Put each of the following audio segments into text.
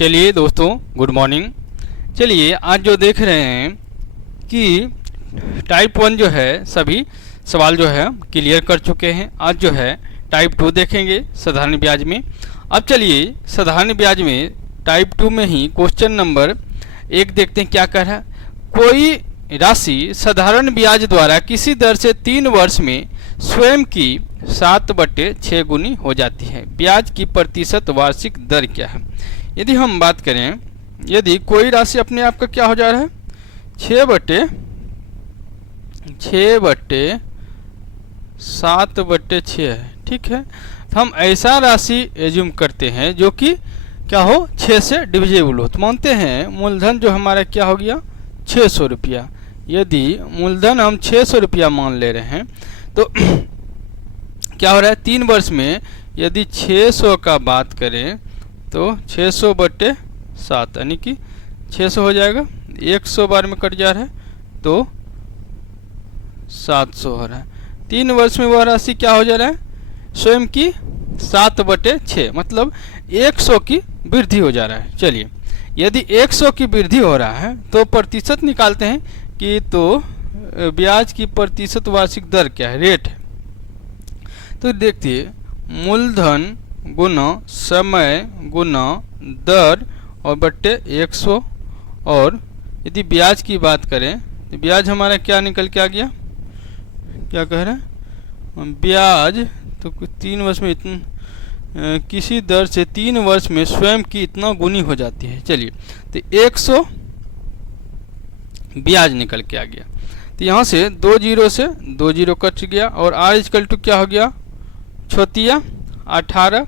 चलिए दोस्तों, good morning. चलिए आज जो देख रहे हैं कि टाइप 1 जो है सभी सवाल जो है क्लियर कर चुके हैं। आज जो है टाइप 2 देखेंगे साधारण ब्याज में। अब चलिए साधारण ब्याज में टाइप 2 में ही क्वेश्चन नंबर 1 देखते हैं क्या कह रहा है। कोई राशि साधारण ब्याज द्वारा किसी दर से 3 वर्ष में स्वयं की 7/6 गुनी हो जाती है। ब्याज की प्रतिशत वार्षिक दर क्या है? यदि हम बात करें, यदि कोई राशि अपने आप का क्या हो जा रहा है 6/7/6 है, ठीक है। तो हम ऐसा राशि एज्यूम करते हैं जो कि क्या हो 6 से डिविजिबल हो। तो मानते हैं मूलधन जो हमारा क्या हो गया 600 रुपया। यदि मूलधन हम 600 रुपया मान ले रहे हैं तो क्या हो रहा है 3 वर्ष में यदि 600 का बात करें तो 600/7 यानी कि 600 हो जाएगा, 100 बार में कट जा रहा है तो 700 हो रहा है। 3 वर्ष में वह राशि क्या हो जा रहा है स्वयं की 7/6 मतलब 100 की वृद्धि हो जा रहा है। चलिए यदि 100 की वृद्धि हो रहा है तो प्रतिशत निकालते हैं कि तो ब्याज की प्रतिशत वार्षिक दर क्या है, रेट है। तो देखिए मूलधन गुना समय गुना दर और बट्टे 100। और यदि ब्याज की बात करें तो ब्याज हमारा क्या निकल के आ गया, क्या कह रहे हैं ब्याज तो 3 वर्ष में इतना किसी दर से 3 वर्ष में स्वयं की इतना गुनी हो जाती है। चलिए तो 100 ब्याज निकल के आ गया। तो यहाँ से 2 जीरो से 2 जीरो कट गया और r इक्वल टू क्या हो गया 18।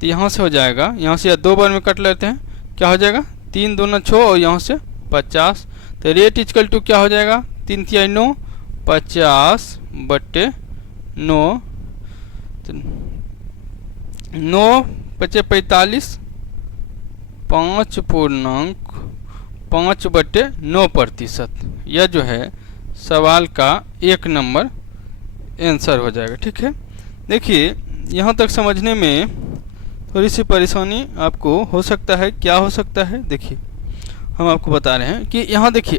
तो यहाँ से हो जाएगा, यहाँ से 2 बार में कट लेते हैं क्या हो जाएगा 3 दूना 6 और यहाँ से 50। तो रेट इक्वल टू क्या हो जाएगा 3 तिहाई 9 50/9। तो 9 × 45 5.5/9%। यह जो है सवाल का 1 नंबर आंसर हो जाएगा, ठीक है। देखिए यहाँ तक समझने में थोड़ी सी परेशानी आपको हो सकता है। क्या हो सकता है देखिए हम आपको बता रहे हैं कि यहाँ देखिए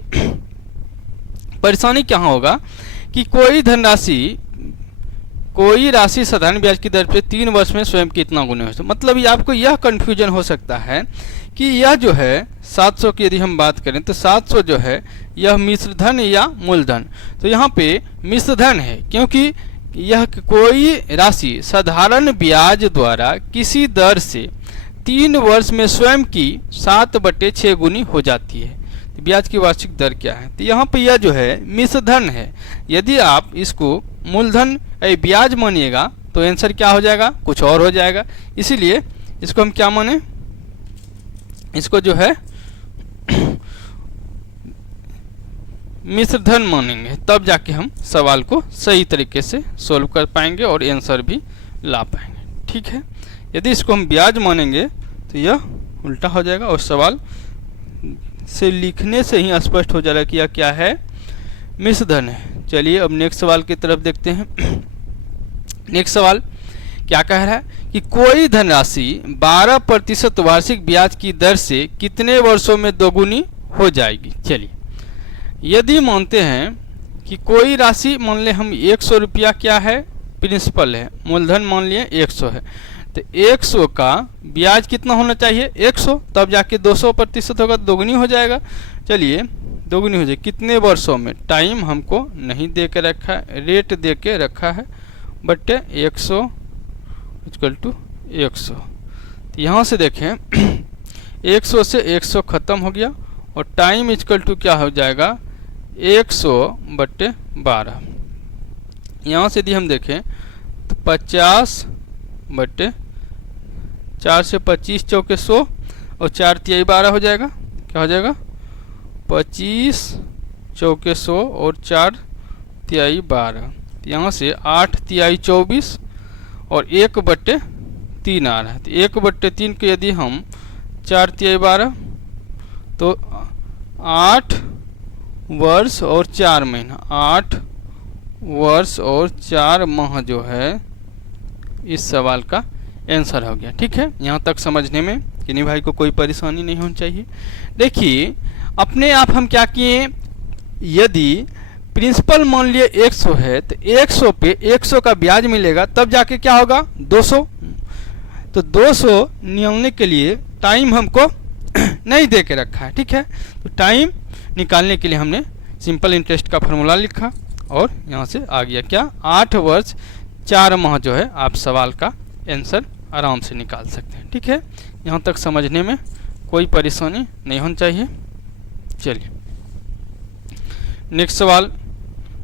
परेशानी क्या होगा कि कोई राशि साधारण ब्याज की दर पे 3 वर्ष में स्वयं की इतना गुना हो। मतलब ये आपको यह कन्फ्यूजन हो सकता है कि यह जो है 700 की यदि हम बात करें तो 700 जो है यह मिश्र धन या मूलधन। तो यहाँ पे मिश्र धन है क्योंकि यह कोई राशि साधारण ब्याज द्वारा किसी दर से 3 वर्ष में स्वयं की 7/6 गुनी हो जाती है। तो ब्याज की वार्षिक दर क्या है? तो यहाँ पे यह जो है मिश्र धन है। यदि आप इसको मूलधन ब्याज मानिएगा तो आंसर क्या हो जाएगा कुछ और हो जाएगा। इसीलिए इसको हम क्या माने, इसको जो है मिश्र धन मानेंगे, तब जाके हम सवाल को सही तरीके से सोल्व कर पाएंगे और आंसर भी ला पाएंगे, ठीक है। यदि इसको हम ब्याज मानेंगे तो यह उल्टा हो जाएगा और सवाल से लिखने से ही स्पष्ट हो जाएगा कि यह क्या है मिश्र धन है। चलिए अब नेक्स्ट सवाल की तरफ देखते हैं। नेक्स्ट सवाल क्या कह रहा है कि कोई धनराशि 12% वार्षिक ब्याज की दर से कितने वर्षों में दोगुनी हो जाएगी। चलिए यदि मानते हैं कि कोई राशि मान लें हम 100 रुपया क्या है प्रिंसिपल है, मूलधन मान लिए 100 है, तो 100 का ब्याज कितना होना चाहिए 100, तब जाके 200% होगा, दोगुनी हो जाएगा। चलिए दोगुनी हो जाए कितने वर्षों में, टाइम हमको नहीं दे के रखा है, रेट दे के रखा है बट 100 इक्वल टू 100। तो यहाँ से देखें 100 से 100 ख़त्म हो गया और टाइम इक्वल टू क्या हो जाएगा 100/12। यहाँ से यदि हम देखें तो 50/4 से 25 चौके 100 और 4 तिहाई 12 हो जाएगा। क्या हो जाएगा 25 चौके 100 और 4 तिहाई 12। यहाँ से 8 तिहाई 24 और 1/3 आ रहा है। तो 1/3 के यदि हम 4 तिहाई 12 तो 8 वर्ष और 4 महीना, 8 वर्ष और 4 माह जो है इस सवाल का आंसर हो गया। ठीक है, यहाँ तक समझने में कि नहीं भाई को कोई परेशानी नहीं होनी चाहिए। देखिए अपने आप हम क्या किए, यदि प्रिंसिपल मान लिए 100 है तो 100 पे 100 का ब्याज मिलेगा, तब जाके क्या होगा 200। तो 200 निकालने के लिए टाइम हमको नहीं दे के रखा है, ठीक है। तो टाइम निकालने के लिए हमने सिंपल इंटरेस्ट का फॉर्मूला लिखा और यहाँ से आ गया क्या 8 वर्ष 4 माह जो है आप सवाल का आंसर आराम से निकाल सकते हैं, ठीक है। यहाँ तक समझने में कोई परेशानी नहीं होनी चाहिए। चलिए नेक्स्ट सवाल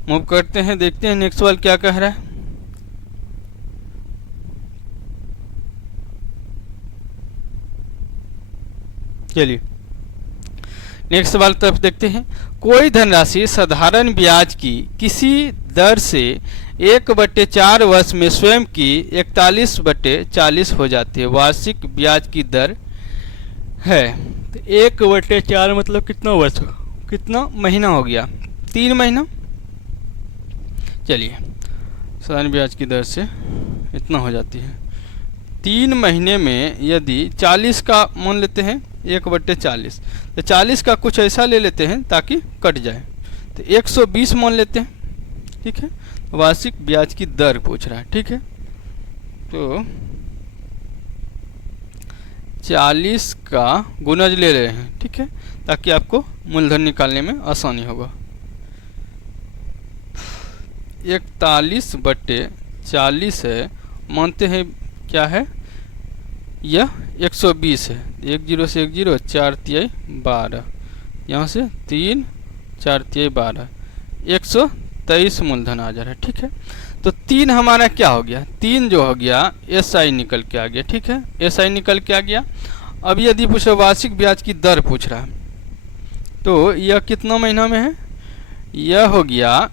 मूव करते हैं, देखते हैं नेक्स्ट सवाल क्या कह रहा है। चलिए नेक्स्ट सवाल तरफ देखते हैं। कोई धनराशि साधारण ब्याज की किसी दर से 1/4 वर्ष में स्वयं की 41/40 हो जाती है, वार्षिक ब्याज की दर है। तो 1/4 मतलब कितना वर्ष, कितना महीना हो गया, 3 महीना। चलिए साधारण ब्याज की दर से इतना हो जाती है 3 महीने में। यदि 40 का मान लेते हैं 1/40, तो 40 का कुछ ऐसा ले लेते हैं ताकि कट जाए, तो 120 मान लेते हैं, ठीक है। वार्षिक ब्याज की दर पूछ रहा है, ठीक है। तो 40 का गुणज ले रहे हैं, ठीक है, ताकि आपको मूलधन निकालने में आसानी होगा। 41/40 है, मानते हैं क्या है, यह 120 है। 10 से 10 4 तिहाई 12, यहाँ से 3 4 तिहाई 12, 123 मूलधन आ जा रहा है, ठीक है। तो 3 हमारा क्या हो गया, 3 जो हो गया SI निकल के आ गया, ठीक है, SI निकल के आ गया। अब यदि पूछे वार्षिक ब्याज की दर पूछ रहा है, तो यह कितना महीना में है, यह हो गया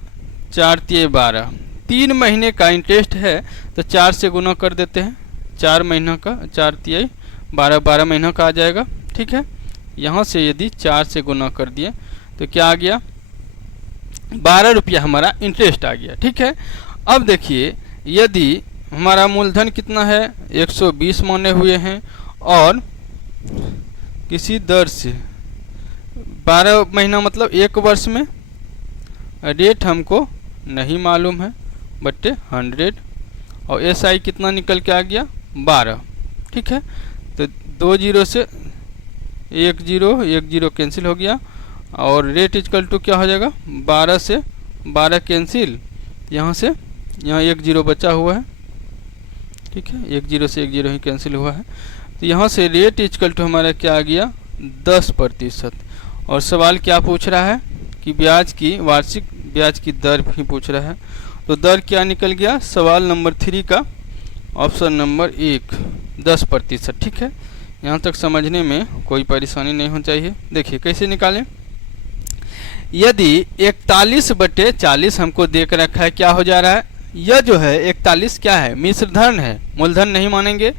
4 तिहाई 12, 3 महीने का इंटरेस्ट है, तो 4 से गुना कर देते हैं, 4 महीना का 4 तिहाई 12, 12 महीना का आ जाएगा, ठीक है। यहाँ से यदि 4 से गुना कर दिए तो क्या आ गया, 12 रुपया हमारा इंटरेस्ट आ गया, ठीक है। अब देखिए यदि हमारा मूलधन कितना है 120 माने हुए हैं और किसी दर से 12 महीना मतलब 1 वर्ष में, रेट हमको नहीं मालूम है बट्टे 100, और SI कितना निकल के आ गया 12, ठीक है। तो 2 0 से 1 0 कैंसिल हो गया, और रेट इजकल टू क्या हो जाएगा 12 से 12 कैंसिल, यहाँ से यहाँ 1 0 बचा हुआ है, ठीक है, 1 0 से 1 0 ही कैंसिल हुआ है। तो यहाँ से रेट इजकल टू हमारा क्या आ गया 10%। और सवाल क्या पूछ रहा है कि ब्याज की वार्षिक ब्याज की दर भी पूछ रहा है। तो दर क्या निकल गया, सवाल नंबर 3 का ऑप्शन नंबर 1 10%, ठीक है। यहाँ तक समझने में कोई परेशानी नहीं होनी चाहिए। देखिए कैसे निकालें, यदि 41/40 हमको देख रखा है, क्या हो जा रहा है, यह जो है 41 क्या है मिश्र धन है, मूलधन नहीं मानेंगे,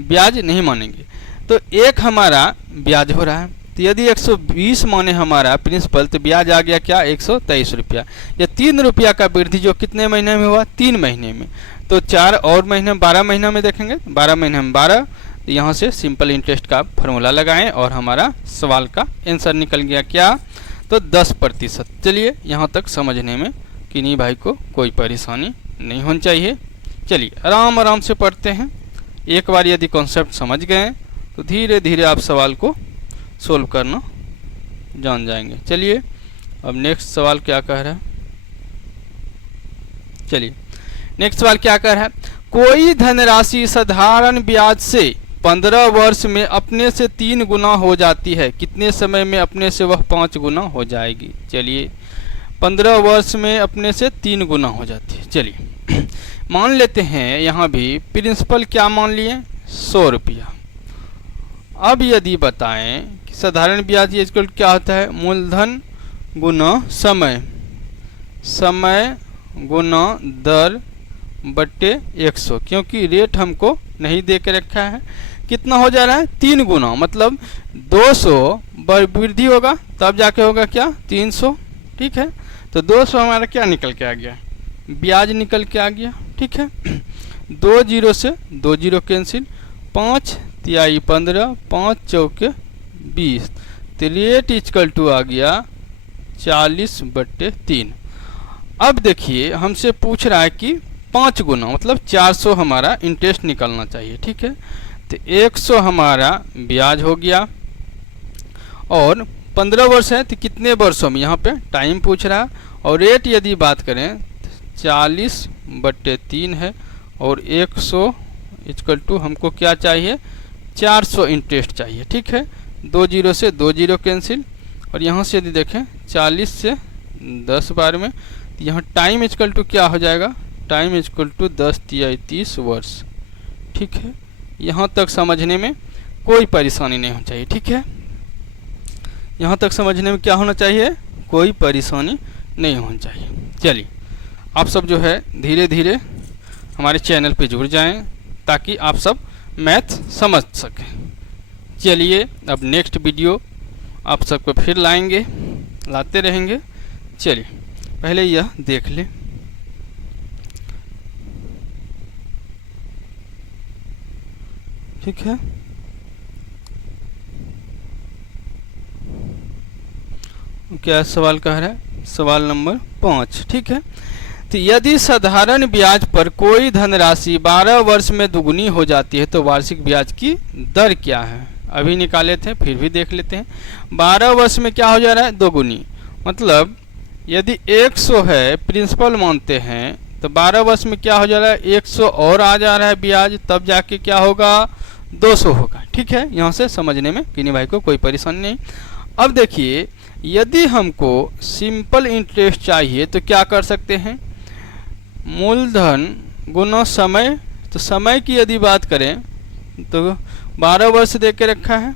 ब्याज नहीं मानेंगे। तो एक हमारा ब्याज हो रहा है, तो यदि 120 माने हमारा प्रिंसिपल, तो ब्याज आ गया क्या 123 रुपया। यह 3 रुपया का वृद्धि जो कितने महीने में हुआ 3 महीने में, तो 4 और महीने 12 महीना में देखेंगे, 12 महीने में 12। तो यहाँ से सिंपल इंटरेस्ट का फॉर्मूला लगाएं और हमारा सवाल का आंसर निकल गया क्या, तो 10%। चलिए यहाँ तक समझने में किन्हीं भाई को कोई परेशानी नहीं होनी चाहिए। चलिए आराम आराम से पढ़ते हैं। एक बार यदि कॉन्सेप्ट समझ गए तो धीरे धीरे आप सवाल को सोल्व करना जान जाएंगे। चलिए अब नेक्स्ट सवाल क्या कह रहा है, चलिए नेक्स्ट सवाल क्या कह रहा है, कोई धनराशि साधारण ब्याज से 15 वर्ष में अपने से 3 गुना हो जाती है, कितने समय में अपने से वह 5 गुना हो जाएगी। चलिए 15 वर्ष में अपने से 3 गुना हो जाती है। चलिए मान लेते हैं यहाँ भी प्रिंसिपल क्या मान लिए 100 रुपया। अब यदि बताएं कि साधारण ब्याज इक्वल क्या होता है, मूलधन गुना समय, समय गुना दर बट्टे 100, क्योंकि रेट हमको नहीं दे के रखा है। कितना हो जा रहा है 3 गुना, मतलब 200 वृद्धि होगा तब जाके होगा क्या 300, ठीक है। तो 200 हमारा क्या निकल के आ गया, ब्याज निकल के आ गया, ठीक है। 2 0 से 2 0 कैंसिल, 5 तिहाई 15, 5 चौके 20, तो रेट इक्वल टू आ गया 40/3। अब देखिए हमसे पूछ रहा है कि 5 गुना मतलब 400 हमारा इंटरेस्ट निकलना चाहिए, ठीक है। तो 100 हमारा ब्याज हो गया और 15 वर्ष है तो कितने वर्षों में, यहाँ पे टाइम पूछ रहा है। और रेट यदि बात करें 40/3 है और 100 इक्वल टू हमको क्या चाहिए, 400 इंटरेस्ट चाहिए, ठीक है। 2 जीरो से 2 जीरो कैंसिल, और यहाँ से यदि देखें 40 से 10 बार में, तो यहाँ टाइम इक्वल टू क्या हो जाएगा, टाइम इक्वल टू 10 तिहाई 30 वर्ष, ठीक है। यहाँ तक समझने में कोई परेशानी नहीं होनी चाहिए, ठीक है। यहाँ तक समझने में क्या होना चाहिए, कोई परेशानी नहीं होनी चाहिए। चलिए आप सब जो है धीरे धीरे हमारे चैनल पे जुड़ जाएं ताकि आप सब मैथ समझ सकें। चलिए अब नेक्स्ट वीडियो आप सबको फिर लाते रहेंगे। चलिए पहले यह देख लें। ठीक है, क्या सवाल कह रहा है, सवाल नंबर 5, ठीक है। तो यदि साधारण ब्याज पर कोई धनराशि 12 वर्ष में दुगुनी हो जाती है तो वार्षिक ब्याज की दर क्या है। अभी निकाले थे फिर भी देख लेते हैं। 12 वर्ष में क्या हो जा रहा है, दोगुनी, मतलब यदि 100 है प्रिंसिपल मानते हैं तो 12 वर्ष में क्या हो जा रहा है, 100 और आ जा रहा है ब्याज, तब जाके क्या होगा, 200 होगा, ठीक है। यहाँ से समझने में किन्हीं भाई को कोई परेशानी नहीं। अब देखिए यदि हमको सिंपल इंटरेस्ट चाहिए तो क्या कर सकते हैं, मूलधन गुना समय। तो समय की यदि बात करें तो 12 वर्ष दे के रखा है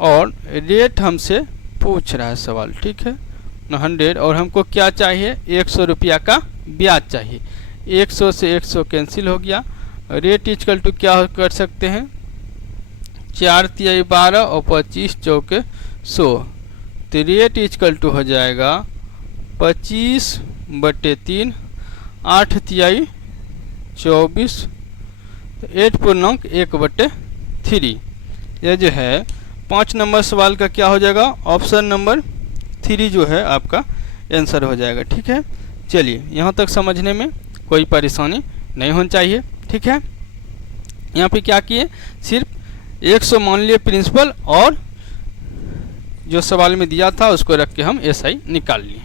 और रेट हमसे पूछ रहा है सवाल, ठीक है, 100, और हमको क्या चाहिए, 100 रुपया का ब्याज चाहिए। 100 से 100 कैंसिल हो गया। रेट इक्वल टू क्या कर सकते हैं, 4 तिहाई 12 और 25 चौके 100, तो रेट इक्वल टू हो जाएगा 25/3, 8 तिहाई 24, 8/1/3। यह जो है 5 नंबर सवाल का क्या हो जाएगा, ऑप्शन नंबर 3 जो है आपका आंसर हो जाएगा, ठीक है। चलिए यहाँ तक समझने में कोई परेशानी नहीं होनी चाहिए, ठीक है। यहाँ पे क्या किए, सिर्फ 100 मान लिए प्रिंसिपल और जो सवाल में दिया था उसको रख के हम SI निकाल लिए।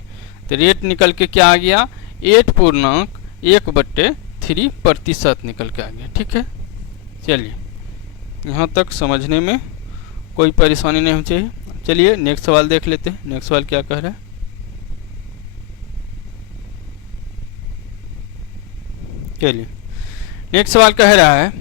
तो रेट निकल के क्या आ गया, 8/1/3% निकल के आ गया, ठीक है। चलिए यहाँ तक समझने में कोई परेशानी नहीं होनी चाहिए। चलिए नेक्स्ट सवाल देख लेते हैं। नेक्स्ट सवाल क्या कह रहा है, चलिए नेक्स्ट सवाल कह रहा है,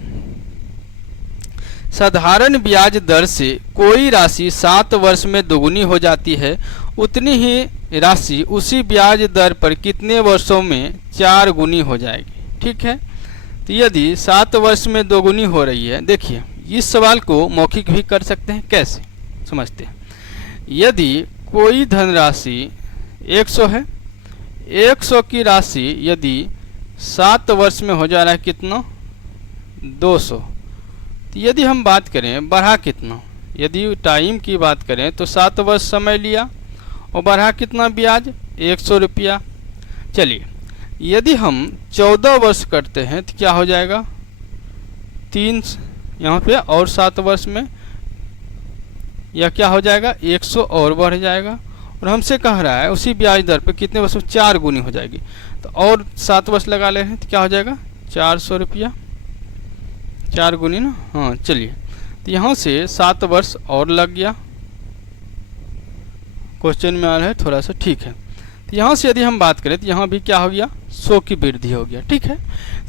साधारण ब्याज दर से कोई राशि 7 वर्ष में दोगुनी हो जाती है, उतनी ही राशि उसी ब्याज दर पर कितने वर्षों में 4 गुनी हो जाएगी, ठीक है। तो यदि 7 वर्ष में दोगुनी हो रही है, देखिए इस सवाल को मौखिक भी कर सकते हैं, कैसे समझते हैं। यदि कोई धनराशि 100 है, 100 की राशि यदि 7 वर्ष में हो जा रहा है कितना, 200, तो यदि हम बात करें बढ़ा कितना, यदि टाइम की बात करें तो 7 वर्ष समय लिया और बढ़ा कितना ब्याज, 100 रुपया। चलिए यदि हम 14 वर्ष करते हैं तो क्या हो जाएगा, 3 यहाँ पे और 7 वर्ष में यह क्या हो जाएगा, 100 और बढ़ जाएगा। और हमसे कह रहा है उसी ब्याज दर पे कितने वर्ष में 4 गुनी हो जाएगी, तो और 7 वर्ष लगा ले हैं तो क्या हो जाएगा, 400 रुपया, 4 गुनी ना, हाँ। चलिए तो यहाँ से 7 वर्ष और लग गया, क्वेश्चन में आ रहा है थोड़ा सा, ठीक है। तो यहाँ से यदि हम बात करें तो यहाँ भी क्या हो गया, 100 की वृद्धि हो गया, ठीक है।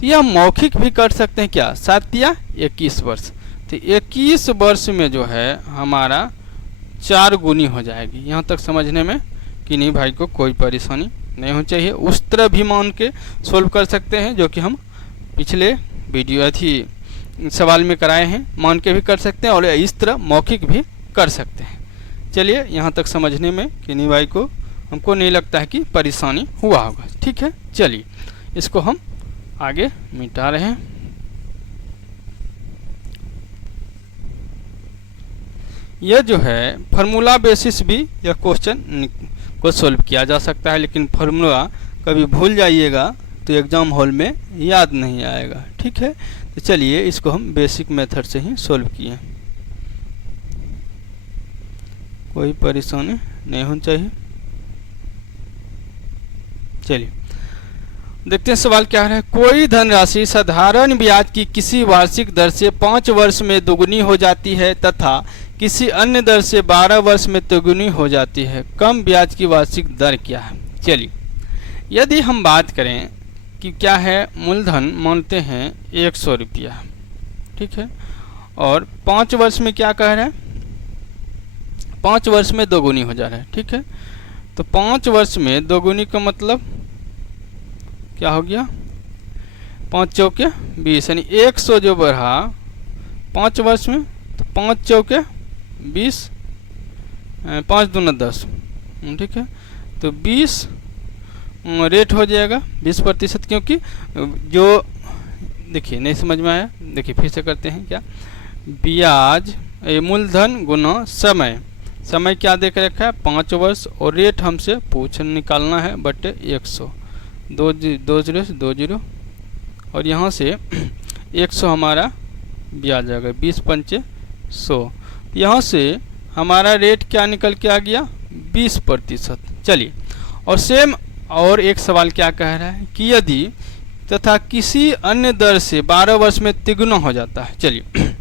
तो यह मौखिक भी कर सकते हैं, क्या 7 या 21 वर्ष, तो 21 वर्ष में जो है हमारा 4 गुनी हो जाएगी। यहाँ तक समझने में कि नहीं भाई को कोई परेशानी नहीं होनी चाहिए। उस तरह भी मान के सोल्व कर सकते हैं जो कि हम पिछले वीडियो सवाल में कराए हैं, मान के भी कर सकते हैं और इस तरह मौखिक भी कर सकते हैं। चलिए यहाँ तक समझने में कि नहीं भाई को हमको नहीं लगता है कि परेशानी हुआ होगा, ठीक है। चलिए इसको हम आगे मिटा रहे हैं। यह जो है फार्मूला बेसिस भी यह क्वेश्चन को सॉल्व किया जा सकता है, लेकिन फार्मूला कभी भूल जाइएगा तो एग्ज़ाम हॉल में याद नहीं आएगा। ठीक है, तो चलिए इसको हम बेसिक मेथड से ही सॉल्व किए, कोई परेशानी नहीं होनी चाहिए। चलिए देखते हैं सवाल क्या है। कोई धनराशि साधारण ब्याज की किसी वार्षिक दर से 5 वर्ष में दोगुनी हो जाती है तथा किसी अन्य दर से 12 वर्ष में दोगुनी हो जाती है, कम ब्याज की वार्षिक दर क्या है। चलिए यदि हम बात करें कि क्या है, मूलधन मानते हैं 100 रुपया, ठीक है, और 5 वर्ष में क्या कह रहा है, 5 वर्ष में दोगुनी हो जा रहा है। ठीक है, तो 5 वर्ष में दोगुनी का मतलब क्या हो गया, 5 चौके 20, यानी 100 जो बढ़ा 5 वर्ष में, तो 5 चौके 20, 5 दूना 10, ठीक है, तो 20 रेट हो जाएगा 20%, क्योंकि जो देखिए नहीं समझ में आया, देखिए फिर से करते हैं क्या, ब्याज मूलधन गुना समय, समय क्या देख रखा है 5 वर्ष, और रेट हमसे पूछ निकालना है बटे 100, 2 0 से 2 0, और यहाँ से 100 हमारा ब्याज आ गया 20 पंचे 100, यहाँ से हमारा रेट क्या निकल के आ गया 20%। चलिए, और सेम और एक सवाल क्या कह रहा है कि यदि तथा किसी अन्य दर से 12 वर्ष में तिगुना हो जाता है। चलिए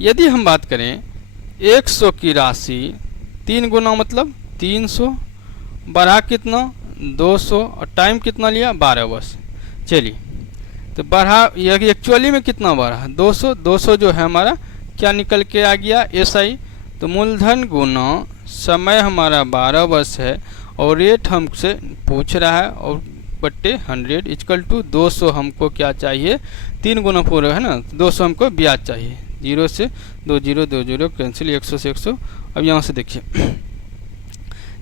यदि हम बात करें 100 की राशि 3 गुना मतलब 300, बढ़ा कितना 200, और टाइम कितना लिया 12 वर्ष। चलिए तो बढ़ा, यह एक्चुअली में कितना बढ़ा 200, 200 जो है हमारा क्या निकल के आ गया SI, तो मूलधन गुना समय हमारा 12 वर्ष है, और रेट हमसे पूछ रहा है, और बट्टे 100 इक्वल टू 200 हमको क्या चाहिए, 3 गुना पूरा है ना, 200 हमको ब्याज चाहिए, 0 से 2 0 2 0 कैंसिल, 100 से 100। अब यहाँ से देखिए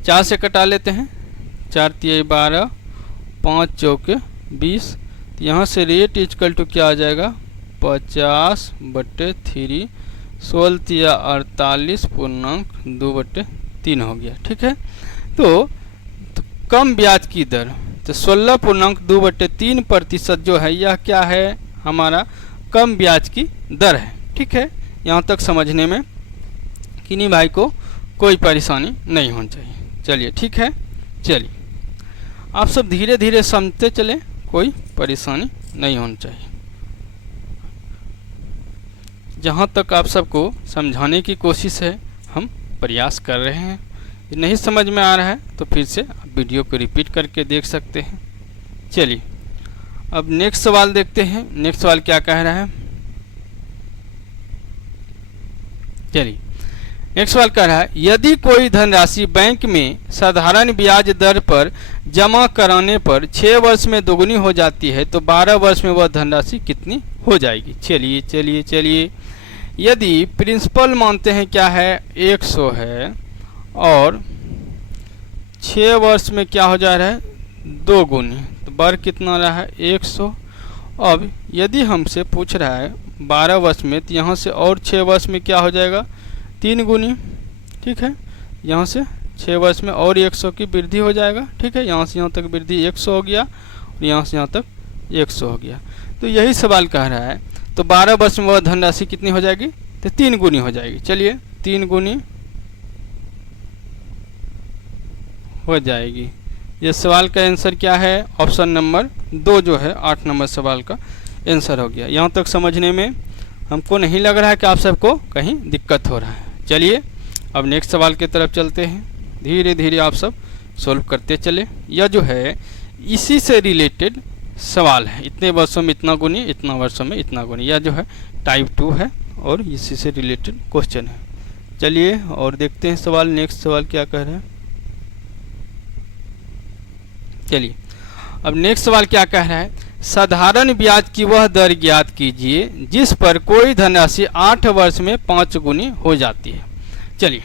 4 से कटा लेते हैं, 4 तिया 12, 5 चौके 20, तो यहाँ से रेट इक्वल टू क्या आ जाएगा 50 बट्टे 3, 16 तिया 48 पूर्णांक 2 बट्टे 3 हो गया। ठीक है, तो कम ब्याज की दर, तो 16 पूर्णांक 2 बट्टे 3% जो है यह क्या है हमारा कम ब्याज की दर है। ठीक है, यहाँ तक समझने में किन्हीं भाई को कोई परेशानी नहीं होनी चाहिए। चलिए ठीक है, चलिए आप सब धीरे धीरे समझते चलें, कोई परेशानी नहीं होनी चाहिए। जहाँ तक आप सबको समझाने की कोशिश है हम प्रयास कर रहे हैं, नहीं समझ में आ रहा है तो फिर से आप वीडियो को रिपीट करके देख सकते हैं। चलिए अब नेक्स्ट सवाल देखते हैं, नेक्स्ट सवाल क्या कह रहा है। चलिए नेक्स्ट सवाल कह रहा है, यदि कोई धनराशि बैंक में साधारण ब्याज दर पर जमा कराने पर 6 वर्ष में दोगुनी हो जाती है तो 12 वर्ष में वह धनराशि कितनी हो जाएगी। चलिए चलिए चलिए, यदि प्रिंसिपल मानते हैं क्या है 100 है, और 6 वर्ष में क्या हो जा रहा है 2 गुनी, तो बर कितना रहा है 100। अब यदि हमसे पूछ रहा है 12 वर्ष में, तो यहाँ से और 6 वर्ष में क्या हो जाएगा 3 गुनी। ठीक है, यहाँ से 6 वर्ष में और 100 की वृद्धि हो जाएगा। ठीक है, यहाँ से यहाँ तक वृद्धि 100 हो गया, और यहाँ से यहाँ तक 100 हो गया। तो यही सवाल कह रहा है, तो 12 वर्ष में वह धनराशि कितनी हो जाएगी, तो 3 गुनी हो जाएगी। चलिए 3 गुनी हो जाएगी। ये सवाल का आंसर क्या है, ऑप्शन नंबर 2 जो है 8 नंबर सवाल का आंसर हो गया। यहाँ तक समझने में हमको नहीं लग रहा है कि आप सबको कहीं दिक्कत हो रहा है। चलिए अब नेक्स्ट सवाल की तरफ चलते हैं, धीरे धीरे आप सब सॉल्व करते चले। यह जो है इसी से रिलेटेड सवाल है, इतने वर्षों में इतना गुनी, इतना वर्षों में इतना गुनी, यह जो है टाइप 2 है और इसी से रिलेटेड क्वेश्चन है। चलिए और देखते हैं सवाल, नेक्स्ट सवाल क्या कह रहा है। चलिए अब नेक्स्ट सवाल क्या कह रहा है, साधारण ब्याज की वह दर ज्ञात कीजिए जिस पर कोई धनराशि 8 वर्ष में 5 गुनी हो जाती है। चलिए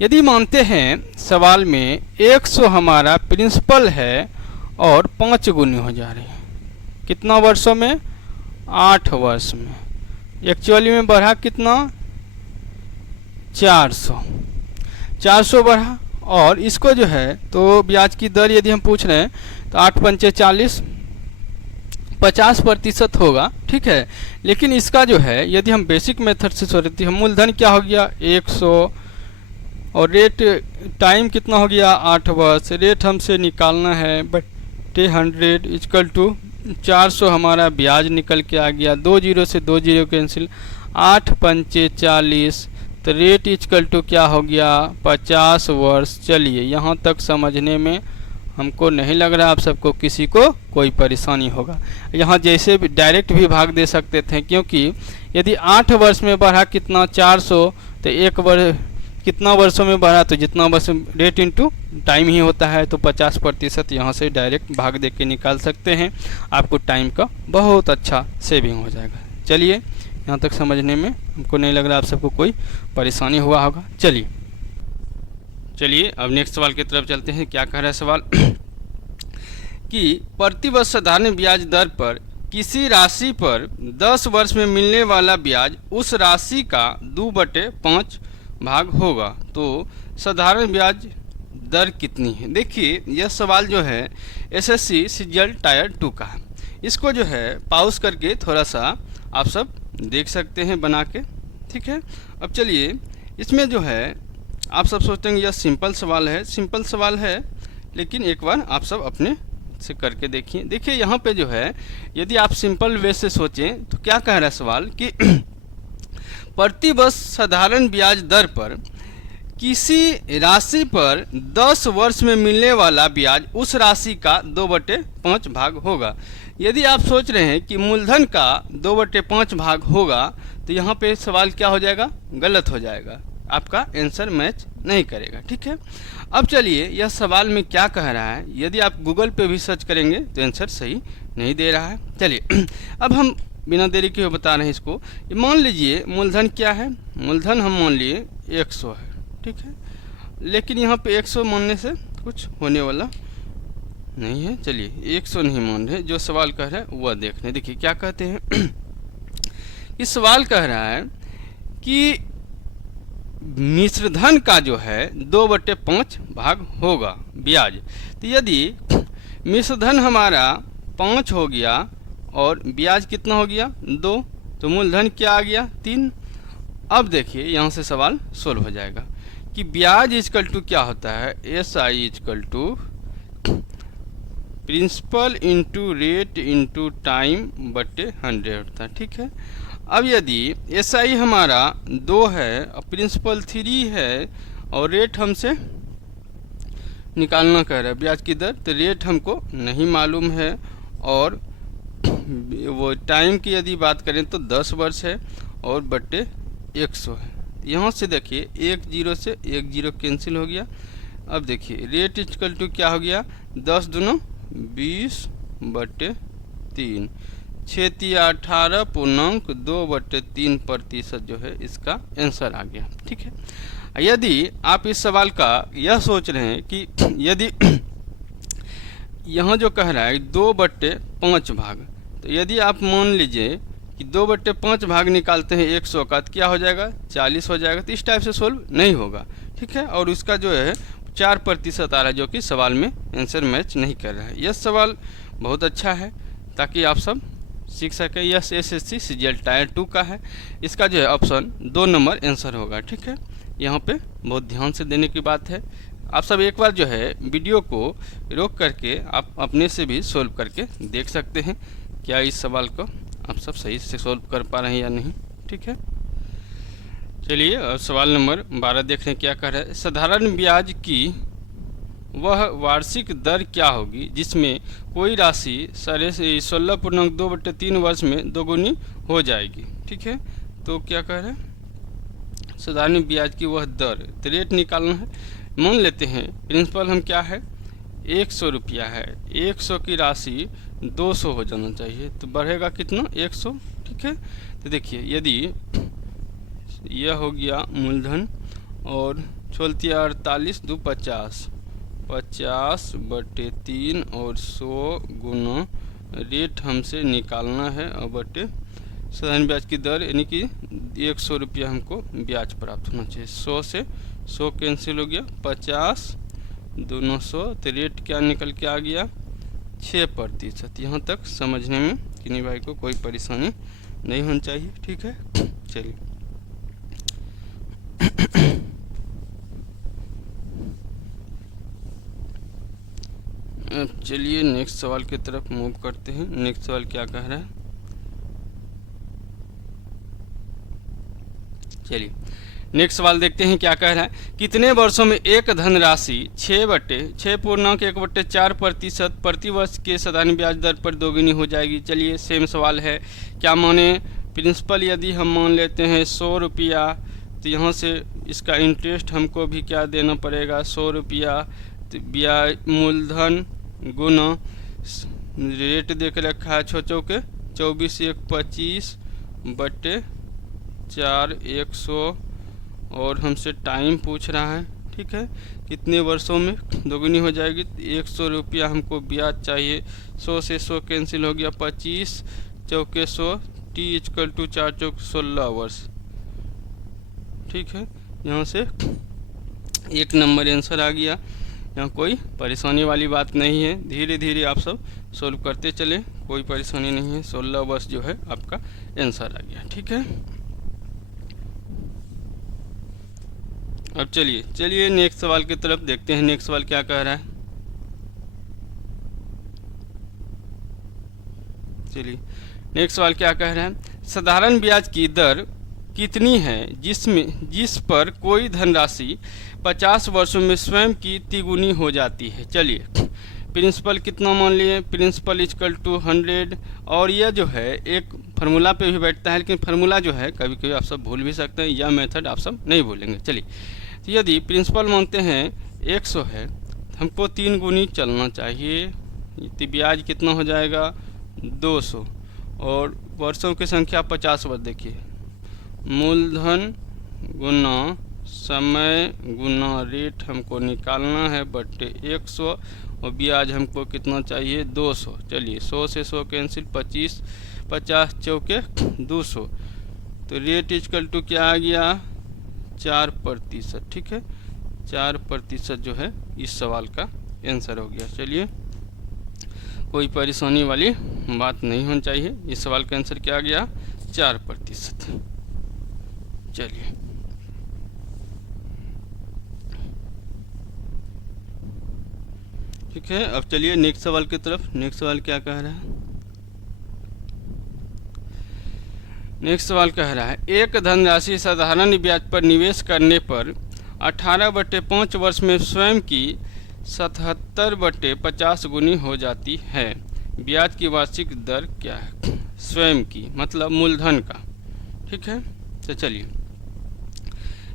यदि मानते हैं सवाल में 100 हमारा प्रिंसिपल है और 5 गुनी हो जा रही है, कितना वर्षों में 8 वर्ष में, एक्चुअली में बढ़ा कितना 400 बढ़ा, और इसको जो है तो ब्याज की दर यदि हम पूछ रहे हैं तो 8 पंचे 40, 50% होगा, ठीक है। लेकिन इसका जो है यदि हम बेसिक मेथड से सोचते हैं, मूलधन क्या हो गया 100, और रेट टाइम कितना हो गया 8 वर्ष, रेट हमसे निकालना है बटे 100 इक्वल टू 400 हमारा ब्याज निकल के आ गया, 2 जीरो से 2 जीरो कैंसिल, 8 पंचे 40, तो रेट इक्वल टू क्या हो गया 50 वर्ष। चलिए यहाँ तक समझने में हमको नहीं लग रहा आप सबको किसी को कोई परेशानी होगा। यहाँ जैसे भी डायरेक्ट भी भाग दे सकते थे, क्योंकि यदि 8 वर्ष में बढ़ा कितना 400, तो एक वर्ष कितना वर्षों में बढ़ा, तो जितना वर्ष रेट इंटू टाइम ही होता है, तो 50% यहाँ से डायरेक्ट भाग दे के निकाल सकते हैं। आपको टाइम का बहुत अच्छा सेविंग हो जाएगा। चलिए यहाँ तक समझने में हमको नहीं लग रहा आप सबको कोई परेशानी हुआ होगा। चलिए अब नेक्स्ट सवाल की तरफ चलते हैं। क्या कह रहा है सवाल कि प्रतिवर्ष साधारण ब्याज दर पर किसी राशि पर 10 वर्ष में मिलने वाला ब्याज उस राशि का 2/5 भाग होगा, तो साधारण ब्याज दर कितनी है। देखिए यह सवाल जो है एसएससी सीजीएल टायर 2 का है। इसको जो है पॉज करके थोड़ा सा आप सब देख सकते हैं बना के, ठीक है। अब चलिए इसमें जो है आप सब सोचते हैं यह सिंपल सवाल है, लेकिन एक बार आप सब अपने से करके देखिए। देखिए यहाँ पे जो है यदि आप सिंपल वे से सोचें तो क्या कह रहा है सवाल कि प्रतिवर्ष साधारण ब्याज दर पर किसी राशि पर 10 वर्ष में मिलने वाला ब्याज उस राशि का 2/5 भाग होगा। यदि आप सोच रहे हैं कि मूलधन का 2/5 भाग होगा, तो यहाँ पे सवाल क्या हो जाएगा, गलत हो जाएगा, आपका आंसर मैच नहीं करेगा, ठीक है। अब चलिए यह सवाल में क्या कह रहा है, यदि आप गूगल पे भी सर्च करेंगे तो आंसर सही नहीं दे रहा है। चलिए अब हम बिना देरी के बता रहे हैं इसको। मान लीजिए मूलधन क्या है, मूलधन हम मान लिए 100 है, ठीक है। लेकिन यहाँ पे 100 मानने से कुछ होने वाला नहीं है। चलिए 100 नहीं मान रहे, जो सवाल कह रहा है वह देख रहे हैं। देखिए क्या कहते हैं इस सवाल कह रहा है कि मिश्रधन का जो है 2/5 भाग होगा ब्याज। तो यदि मिश्रधन हमारा 5 हो गया और ब्याज कितना हो गया 2, तो मूलधन क्या आ गया 3। अब देखिए यहाँ से सवाल सोल्व हो जाएगा कि ब्याज इक्वल टू क्या होता है, SI equal to principal into rate into time बटे 100 होता है, ठीक है। अब यदि SI हमारा 2 है और प्रिंसिपल 3 है और रेट हमसे निकालना कह रहा है ब्याज की दर, तो रेट हमको नहीं मालूम है, और वो टाइम की यदि बात करें तो 10 वर्ष है और बटे 100 है। यहाँ से देखिए 1 जीरो से 1 जीरो कैंसिल हो गया। अब देखिए रेट इक्वल टू क्या हो गया 10 दूना 20/3, 6×18.2/3% जो है इसका आंसर आ गया, ठीक है। यदि आप इस सवाल का यह सोच रहे हैं कि यदि यहाँ जो कह रहा है 2/5 भाग, तो यदि आप मान लीजिए कि 2/5 भाग निकालते हैं 100 का, तो क्या हो जाएगा 40 हो जाएगा। तो इस टाइप से सोल्व नहीं होगा, ठीक है। और उसका जो है 4% आ रहा है, जो कि सवाल में आंसर मैच नहीं कर रहा है। यह सवाल बहुत अच्छा है ताकि आप सब सीख सकें। यह SSC सीजीएल टायर 2 का है। इसका जो है ऑप्शन 2 नंबर आंसर होगा, ठीक है। यहाँ पे बहुत ध्यान से देने की बात है। आप सब एक बार जो है वीडियो को रोक करके आप अपने से भी सोल्व करके देख सकते हैं क्या इस सवाल को आप सब सही से सोल्व कर पा रहे हैं या नहीं, ठीक है। चलिए सवाल नंबर 12 देख रहे हैं क्या कह रहा है। साधारण ब्याज की वह वार्षिक दर क्या होगी जिसमें कोई राशि 16.2/3 वर्ष में दोगुनी हो जाएगी, ठीक है। तो क्या कह रहे हैं साधारण ब्याज की वह दर, तो रेट निकालना है। मान लेते हैं प्रिंसिपल हम क्या है 100 रुपया है, 100 की राशि 200 हो जाना चाहिए, तो बढ़ेगा कितना 100, ठीक है। तो देखिए यदि यह हो गया मूलधन और छोलती 48 2 50, 50/3 और 100 गुना रेट हमसे निकालना है और बटे साधारण ब्याज की दर यानी कि 100 रुपया हमको ब्याज प्राप्त होना चाहिए। 100 से 100 कैंसिल हो गया, 50 दोनों 100, तो रेट क्या निकल के आ गया 6%। यहाँ तक समझने में किन्हीं भाई को कोई परेशानी नहीं होनी चाहिए, ठीक है। चलिए अब चलिए नेक्स्ट सवाल की तरफ मूव करते हैं। नेक्स्ट सवाल क्या कह रहा है, चलिए नेक्स्ट सवाल देखते हैं क्या कह रहा है। कितने वर्षों में एक धनराशि 6/4% प्रति वर्ष के साधारण ब्याज दर पर दोगुनी हो जाएगी। चलिए सेम सवाल है, क्या माने प्रिंसिपल यदि हम मान लेते हैं 100 रुपया, तो यहाँ से इसका इंटरेस्ट हमको भी क्या देना पड़ेगा 100 रुपया, तो ब्याज मूलधन गुना रेट दे के रखा है 6 चौके 24 1 25 बटे 4 100 और हमसे टाइम पूछ रहा है, ठीक है। कितने वर्षों में दोगुनी हो जाएगी, 100 रुपया हमको ब्याज चाहिए। 100 से 100 कैंसिल हो गया, 25 चौके 100 टी इक्वल टू 4 चौक 16 वर्ष, ठीक है। यहाँ से 1 नंबर आंसर आ गया। यहाँ कोई परेशानी वाली बात नहीं है, धीरे धीरे आप सब सोल्व करते चले, कोई परेशानी नहीं है। 16 वर्ष जो है आपका आंसर आ गया, ठीक है। अब चलिए नेक्स्ट सवाल की तरफ देखते हैं। नेक्स्ट सवाल क्या कह रहा है, चलिए नेक्स्ट सवाल क्या कह रहा है। साधारण ब्याज की दर कितनी है जिस पर कोई धनराशि 50 वर्षों में स्वयं की तिगुनी हो जाती है। चलिए प्रिंसिपल कितना मान लिए, प्रिंसिपल इक्वल टू 100, और यह जो है एक फार्मूला पे भी बैठता है, लेकिन फार्मूला जो है कभी कभी आप सब भूल भी सकते हैं, यह मेथड आप सब नहीं भूलेंगे। चलिए तो यदि प्रिंसिपल मानते हैं 100 है, हमको 3 गुनी चलना चाहिए, तो ब्याज कितना हो जाएगा 200, और वर्षों की संख्या 50 वर्ष। देखिए मूलधन गुना समय गुना रेट हमको निकालना है बटे 100, और ब्याज हमको कितना चाहिए 200। चलिए 100 से 100 कैंसिल, 25 50 चौके 200, तो रेट इक्वल टू क्या आ गया 4%, ठीक है। 4% जो है इस सवाल का आंसर हो गया। चलिए कोई परेशानी वाली बात नहीं होनी चाहिए, इस सवाल का आंसर क्या आ गया 4%। चलिए ठीक है, अब चलिए नेक्स्ट सवाल की तरफ। नेक्स्ट सवाल क्या कह रहा है, नेक्स्ट सवाल कह रहा है एक धनराशि साधारण ब्याज पर निवेश करने पर 18/5 वर्ष में स्वयं की 77/50 गुनी हो जाती है। ब्याज की वार्षिक दर क्या है, स्वयं की मतलब मूलधन का, ठीक है। तो चलिए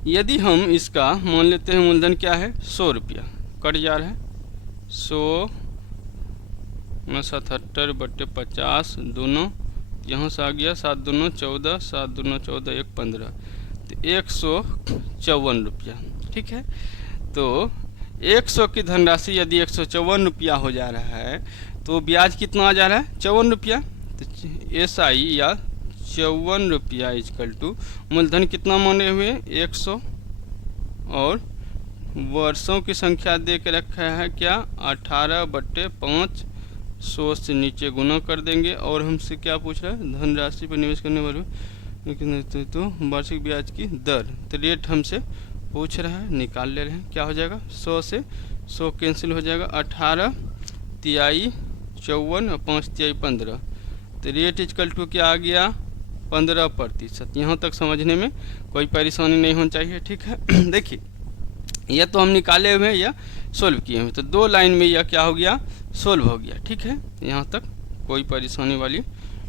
यदि हम इसका मान लेते हैं मूलधन क्या है 100 रुपया, कट जा रहा है 100 में 77/50 दोनों, यहाँ से आ गया 7 दूनो 14, 7 दूनो 14 1 15, तो 154 रुपया, ठीक है। तो 100 की धनराशि यदि 154 रुपया हो जा रहा है, तो ब्याज कितना आ जा रहा है 54 रुपया, तो SI या 54 रुपया इक्वल टू मूलधन कितना माने हुए 100, और वर्षों की संख्या दे के रखा है क्या 18/5, 100 से नीचे गुना कर देंगे, और हमसे क्या पूछ रहा है धनराशि पर निवेश करने वाले तो वार्षिक ब्याज की दर, तो रेट हमसे पूछ रहा है, निकाल ले रहे हैं। क्या हो जाएगा 100 से 100 कैंसिल हो जाएगा, 18 तिहाई 54 और 5 तिहाई 15, तो रेट इक्वल टू क्या आ गया 15%। यहाँ तक समझने में कोई परेशानी नहीं होनी चाहिए, ठीक है। देखिए यह तो हम निकाले हुए हैं या सोल्व किए हुए, तो 2 लाइन में यह क्या हो गया सोल्व हो गया, ठीक है। यहाँ तक कोई परेशानी वाली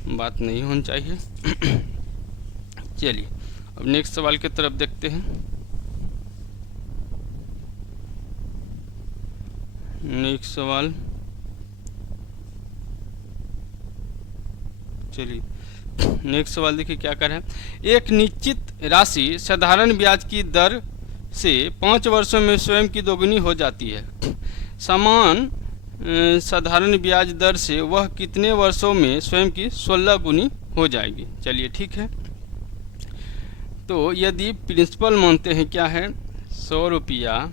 बात नहीं होनी चाहिए। चलिए अब नेक्स्ट सवाल की तरफ देखते हैं। नेक्स्ट सवाल, चलिए नेक्स्ट सवाल देखिए क्या कर रहा है। एक निश्चित राशि साधारण ब्याज की दर से 5 वर्षों में स्वयं की दोगुनी हो जाती है। समान साधारण ब्याज दर से वह कितने वर्षों में स्वयं की 16 गुनी हो जाएगी। चलिए ठीक है। तो यदि प्रिंसिपल मानते हैं क्या है 100 रुपया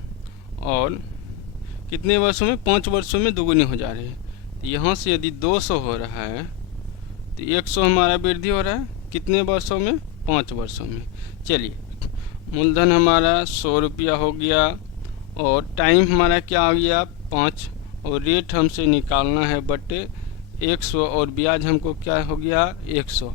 और कितने वर्षों में, 5 वर्षों में दोगुनी हो जा रही है। तो यहाँ से यदि 200 हो रहा है तो 100 हमारा वृद्धि हो रहा है कितने वर्षों में, 5 वर्षों में। चलिए मूलधन हमारा 100 रुपया हो गया और टाइम हमारा क्या आ गया 5, और रेट हमसे निकालना है बटे 100 और ब्याज हमको क्या हो गया 100।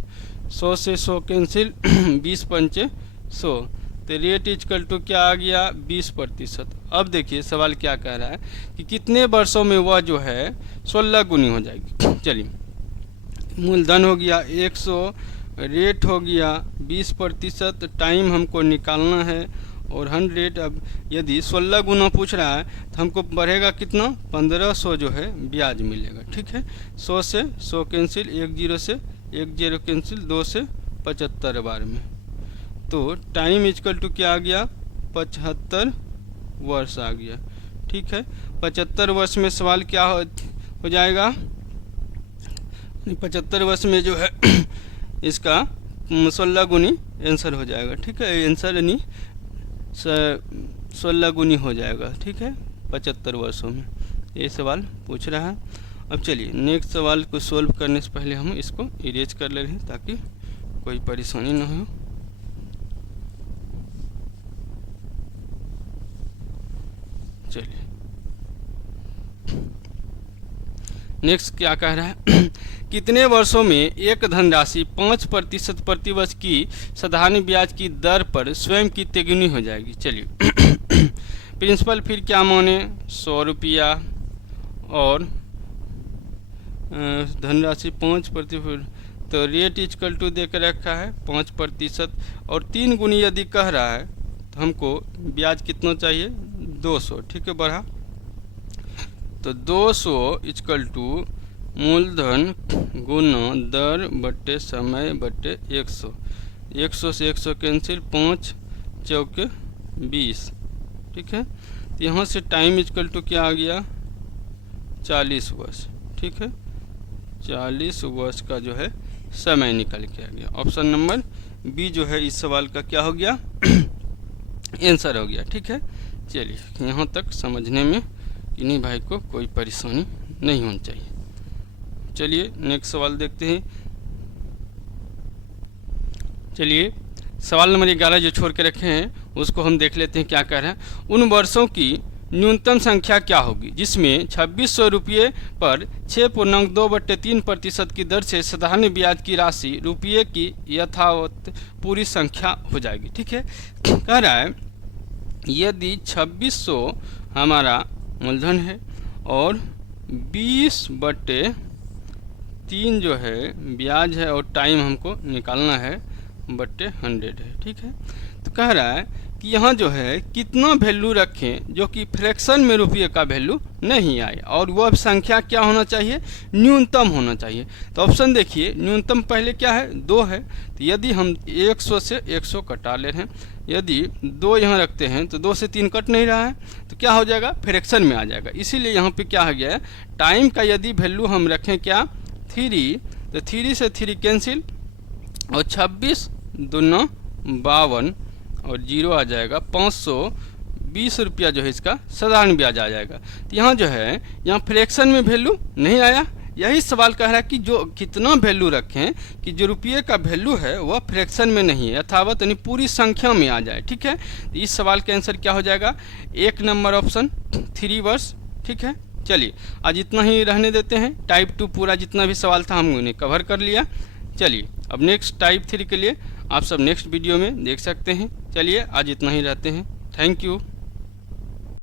100 से 100 कैंसिल 20 पंचे 100, तो रेट इजकल टू क्या आ गया 20%। अब देखिए सवाल क्या कह रहा है कि कितने वर्षों में वह जो है 16 गुनी हो जाएगी। चलिए मूलधन हो गया 100, रेट हो गया 20%, टाइम हमको निकालना है और 100। अब यदि 16 गुना पूछ रहा है तो हमको बढ़ेगा कितना 1500 जो है ब्याज मिलेगा। ठीक है, 100 से 100 कैंसिल, 1 0 से 1 0 कैंसिल, 2 से 75 बार में, तो टाइम इजकल टू क्या आ गया 75 वर्ष आ गया। ठीक है, 75 वर्ष में सवाल क्या हो जाएगा, 75 वर्ष में जो है इसका 16 गुनी आंसर हो जाएगा। ठीक है, आंसर यानी 16 गुनी हो जाएगा। ठीक है, 75 वर्षों में ये सवाल पूछ रहा है। अब चलिए नेक्स्ट सवाल को सोल्व करने से पहले हम इसको इरेज कर ले रहे हैं ताकि कोई परेशानी ना हो। चलिए नेक्स्ट क्या कह रहा है कितने वर्षों में एक धनराशि 5% प्रतिवर्ष की साधारण ब्याज की दर पर स्वयं की तिगुनी हो जाएगी। चलिए प्रिंसिपल फिर क्या माने 100 रुपया और धनराशि 5%, तो रेट इजकल टू दे कर रखा है 5% और 3 गुनी यदि कह रहा है तो हमको ब्याज कितना चाहिए 200। ठीक है, बढ़ा तो 200 इजकल टू मूलधन गुना दर बटे समय बटे 100। 100 से 100 कैंसिल, 5 चौके 20। ठीक है, तो यहाँ से टाइम इजकल टू क्या आ गया 40 वर्ष। ठीक है, 40 वर्ष का जो है समय निकल के आ गया। ऑप्शन नंबर बी जो है इस सवाल का क्या हो गया आंसर हो गया। ठीक है, चलिए यहाँ तक समझने में इन्हीं भाई को कोई परेशानी नहीं होनी चाहिए। चलिए नेक्स्ट सवाल देखते हैं। चलिए सवाल नंबर 11 जो छोड़ के रखे हैं उसको हम देख लेते हैं क्या कह रहे हैं। उन वर्षों की न्यूनतम संख्या क्या होगी जिसमें 2600 रुपये पर 6.2/3% की दर से साधारण ब्याज की राशि रुपये की यथावत पूरी संख्या हो जाएगी। ठीक है, कह रहा है यदि 2600 हमारा मूलधन है और 20/3 जो है ब्याज है और टाइम हमको निकालना है बटे 100 है। ठीक है, तो कह रहा है कि यहाँ जो है कितना वैल्यू रखें जो कि फ्रैक्शन में रुपये का वैल्यू नहीं आए और वह संख्या क्या होना चाहिए न्यूनतम होना चाहिए। तो ऑप्शन देखिए न्यूनतम पहले क्या है 2 है, तो यदि हम 100 से 100 कटा ले रहे हैं, यदि 2 यहाँ रखते हैं तो 2 से 3 कट नहीं रहा है तो क्या हो जाएगा फ्रैक्शन में आ जाएगा। इसीलिए यहाँ पे क्या हो गया है टाइम का यदि वैल्यू हम रखें क्या 3, तो 3 से 3 कैंसिल और 26 दूना 52 और 0 आ जाएगा 520 रुपया जो है इसका साधारण ब्याज आ जाएगा। तो यहाँ जो है यहाँ फ्रैक्शन में वैल्यू नहीं आया। यही सवाल कह रहा है कि जो कितना वैल्यू रखें कि जो रुपये का वैल्यू है वह फ्रैक्शन में नहीं है यथावत यानी पूरी संख्या में आ जाए। ठीक है, तो इस सवाल का आंसर क्या हो जाएगा 1 नंबर ऑप्शन 3 वर्ष। ठीक है, चलिए आज इतना ही रहने देते हैं। टाइप 2 पूरा जितना भी सवाल था हमने कवर कर लिया। चलिए अब नेक्स्ट टाइप 3 के लिए आप सब नेक्स्ट वीडियो में देख सकते हैं। चलिए आज इतना ही रहते हैं। Thank you.